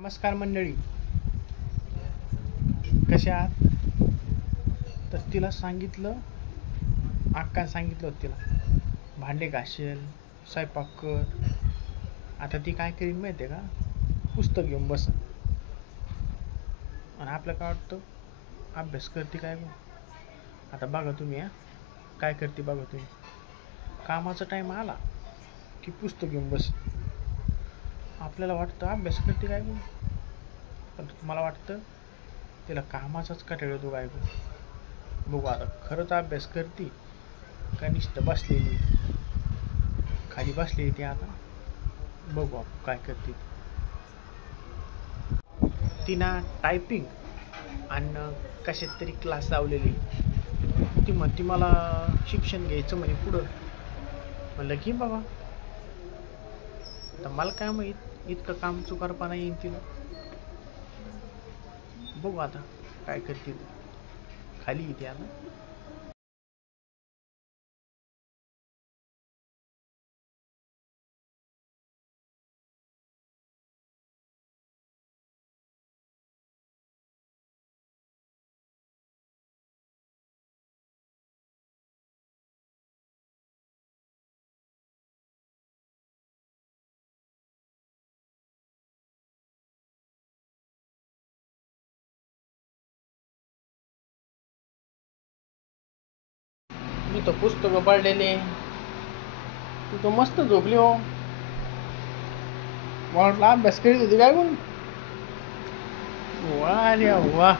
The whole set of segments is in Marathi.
नमस्कार मंडळी, कशा आहात? तर तिला सांगितलं, अक्का सांगितलं होतं तिला भांडे घासेल, स्वयंपाक कर. आता ती काय करीन माहिती आहे का? पुस्तक घेऊन बस. आणि आपलं काय वाटतं, अभ्यास करते काय गं? आता बघा तुम्ही, काय करते बघा तुम्ही. कामाचा टाईम आला की पुस्तक घेऊन बस. आपल्याला वाटतं अभ्यास करते काय गं, पण मला वाटतं तिला कामाचाच कटाळा येतो काय गं. बघू आता खरंच अभ्यास करते का नुसतं बसलेली, खाली बसलेली ती. आता बघू आपण काय करते. तिनं टायपिंग आणि कशात तरी क्लास लावलेली. ती म्हणते मला शिक्षण घ्यायचं म्हणे पुढं. म्हणलं की बाबा, आता मला काय माहीत इतकं काम चुकारपणा येईल तिला. बघू आता काय करते. खाली येते आता. मी तर पुस्तकं पडलेले, तू तर मस्त झोपली हो. मला वाटलं अभ्यास करीत होती काय कोण. वा रे वा.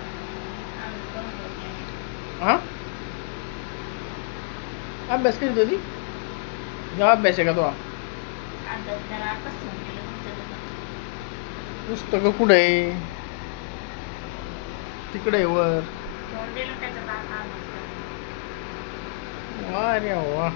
हा, अभ्यास करीत होती. जेव्हा अभ्यास आहे का तो? पुस्तकं कुठे आहे? तिकडे वर. वा रे वा.